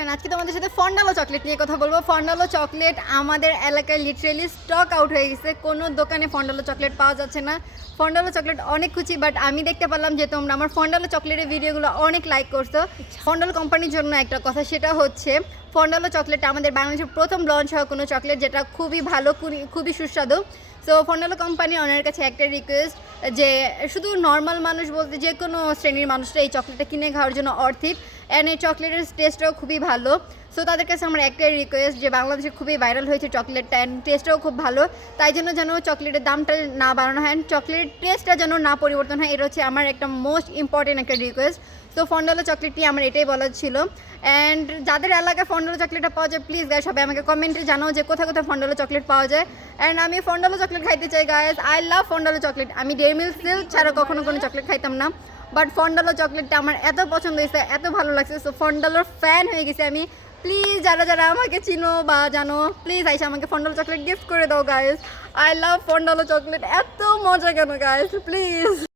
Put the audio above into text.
Everyone, আজকে তোমাদের সাথে ফন্ডালো চকলেট নিয়ে কথা বলবো। ফন্ডালো চকলেট আমাদের এলাকায় লিটারেলি স্টক আউট হয়ে গেছে, কোনো দোকানে ফন্ডালো চকলেট পাওয়া যাচ্ছে না। ফন্ডালো চকলেট অনেক খুশি, বাট আমি দেখতে পেলাম যে তোমরা আমার ফন্ডালো চকলেটের ভিডিওগুলো অনেক লাইক করছো। ফন্ডালো কোম্পানির জন্য একটা কথা, সেটা হচ্ছে ফন্ডালো চকলেটটা আমাদের বাংলাদেশের প্রথম লঞ্চ হওয়া কোনো চকলেট, যেটা খুবই ভালো, খুবই সুস্বাদু। সো ফন্ডালো কোম্পানি ওনার কাছে একটা রিকোয়েস্ট, যে শুধু নর্মাল মানুষ বলতে যে কোনো শ্রেণীর মানুষরা এই চকলেটটা কিনে খাওয়ার জন্য অর্থিত, অ্যান্ড এই চকলেটের টেস্টটাও খুবই ভালো। সো তাদের কাছে আমার একটাই রিকোয়েস্ট, যে বাংলাদেশে খুবই ভাইরাল হয়েছে চকলেটটা, অ্যান্ড টেস্টটাও খুব ভালো, তাই জন্য যেন চকলেটের দামটা না বাড়ানো হয়, অ্যান্ড চকলেটের টেস্টটা যেন না পরিবর্তন হয়। এটা হচ্ছে আমার একটা মোস্ট ইম্পর্টেন্ট একটা রিকোয়েস্ট। তো ফন্ডালো চকলেটটি আমার এটাই বলার ছিল। অ্যান্ড যাদের এলাকায় ফন্ডালো চকলেটটা পাওয়া যায়, প্লিজ গাইস সবাই আমাকে কমেন্টে জানাও যে কোথায় কোথায় ফন্ডালো চকলেট পাওয়া যায়। অ্যান্ড আমি ফন্ডালো চকলেট খাইতে চাই গাইস, আই লাভ ফন্ডালো চকলেট। আমি ডেয়ারি মিল্ক সিল্ক ছাড়া কখনো কোনো চকলেট খাইতাম না, বাট ফন্ডালো চকলেটটা আমার এত পছন্দ হয়েছে, এত ভালো লাগছে, সো ফন্ডালোর ফ্যান হয়ে গেছি আমি। প্লিজ যারা যারা আমাকে চিনো বা জানো, প্লিজ আইসা আমাকে ফন্ডালো চকলেট গিফট করে দাও গাইস। আই লাভ ফন্ডালো চকলেট, এত মজা কেন গাইস, প্লিজ।